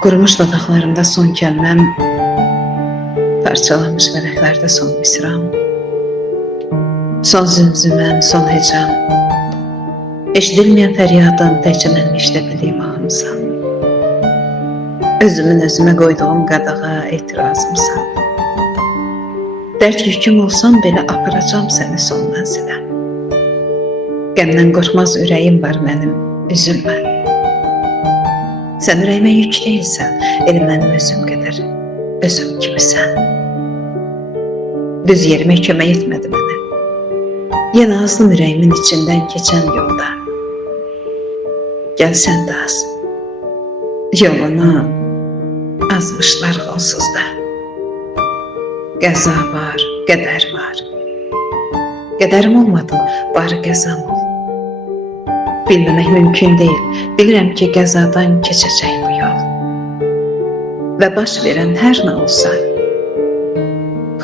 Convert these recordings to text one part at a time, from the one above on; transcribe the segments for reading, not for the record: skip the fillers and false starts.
Qurumuş dodaqlarımda son kəlməm, parçalanmış vərəqlərdə son misram, son zümzüməm, son hecam, eşidilməyən fəryadım təkcə mənim işdə bildiyim ahımsan. Özümün özümə qoyduğum qadağa etirazımsan. Dərd yüküm olsam belə aparacam səni son mənzilə. Qəmdən qorxmaz ürəyim var mənim, üzülmə. Sən ürəyimə yük deyilsən, elə mənim özüm qədər, özüm kimisən. Düz yerimə kömək etmədi mənə. Yenə azdım ürəyimin içindən keçən yolda. Gəlsən də az, yoluna azmışlar onsuz da. Qəza var, qədər var. Qədərim olmadı, bari qəzam ol. Bilməmək mümkün deyil, bilirəm ki, qəzadan keçəcək bu yol. Və baş verən hər nə olsa,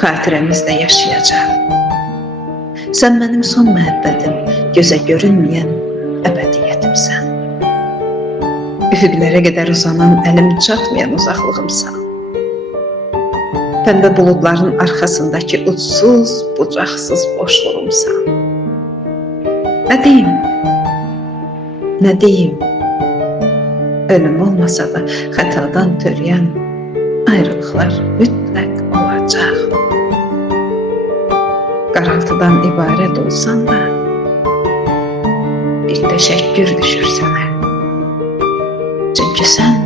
xatirəmizdə yaşayacaq. Sən mənim son məhəbbətim, gözə görünməyən əbədiyyətimsən. Üfüqlərə qədər uzanan, əlim çatmayan uzaqlığımsan. Pəmbə buludların arxasındakı uçsuz, bucaqsız boşluğumsan. Nə deyim? Nə deyim? Ölüm olmasa da xətadan törəyən ayrılıqlar mütləq olacaq. Qaraltıdan ibarət olsan da bir təşəkkür düşür sənə. Çünki sən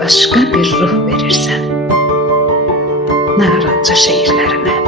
başqa bir ruh verirsən naranca şeirlərimə.